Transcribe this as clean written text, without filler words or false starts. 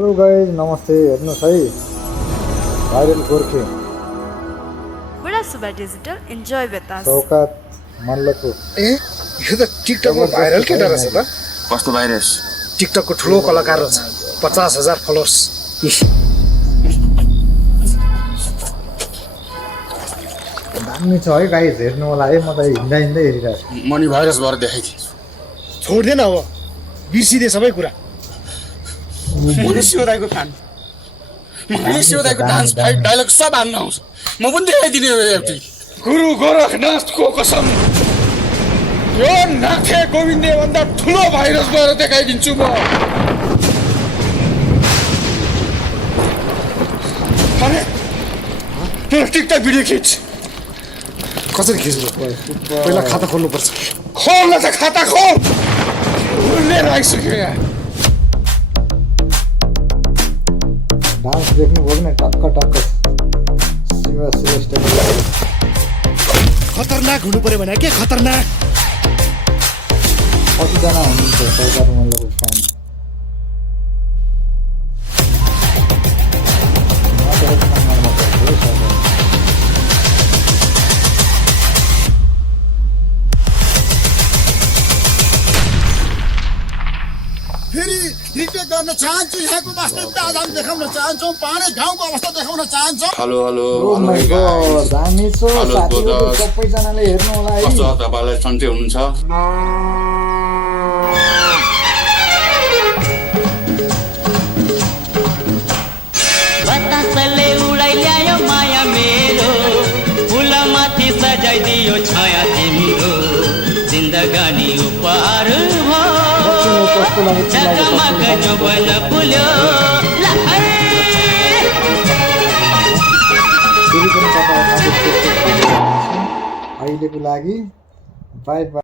hello guys नमस्ते हेर्नुहोस् है भाइरल गोर्खे बडा सुबा डिजिटल इन्जोय बतास सौकात मल्लको ए यो त टिकटकको भाइरल केटा रहेछ त कस्तो भाइरस टिकटकको ठुलो कलाकार रहेछ 50,000 फलोवर्स दामी छ है गाइज हेर्नु होला है म त हिँड्दा हिँड्दै हेरिरहेको मनी भाइरस भएर देखाइदिन्छु छोड्दैन अब बिर्सिदे सबै कुरा मैले शिवदाईको फ्यान मैले शिवदाईको डान्स फाइट डायलग सब हान्न आउँछ म पनि देखाइदिने हो एउटी गुरु गोरखनाथको कसम यो नाथे गोविन्दे भन्दा ठुलो भाइरस भएर देखाइदिन्छु म अरे मेरो टिकटक भिडियो खिच कसरी खिच्नु पहिला खाता खोल्नुपर्छ खोल त खाता खोल उल्लेर आइसक्यो यहाँ डान्स देख्नु भयो भने टक्क टक्क शिव श्रेष्ठ खतरनाक हुनु पर्यो भने के खतरनाक कतिजना हुनुहुन्छ सौकात मल्लको फ्यान फेरि नृत्य गर्न चाहन्छु यहाँको वास्तविकता आदान देखाउन चाहन्छौँ पाहाडे गाउँको अवस्था देखाउन चाहन्छौँ hello hello oh my god दामी छ साथीहरु सबैजनाले हेर्नु होला है कस्तो तपाईलाई सन्चै हुनुहुन्छ बतासले उडाइ ल्यायो माया मेरो फुलमाथि सजाइदियो छाया तिम्रो जिन्दगानी उपहार भो जगमग जोबन फुल्यो अहिलेको लागि बाई बाई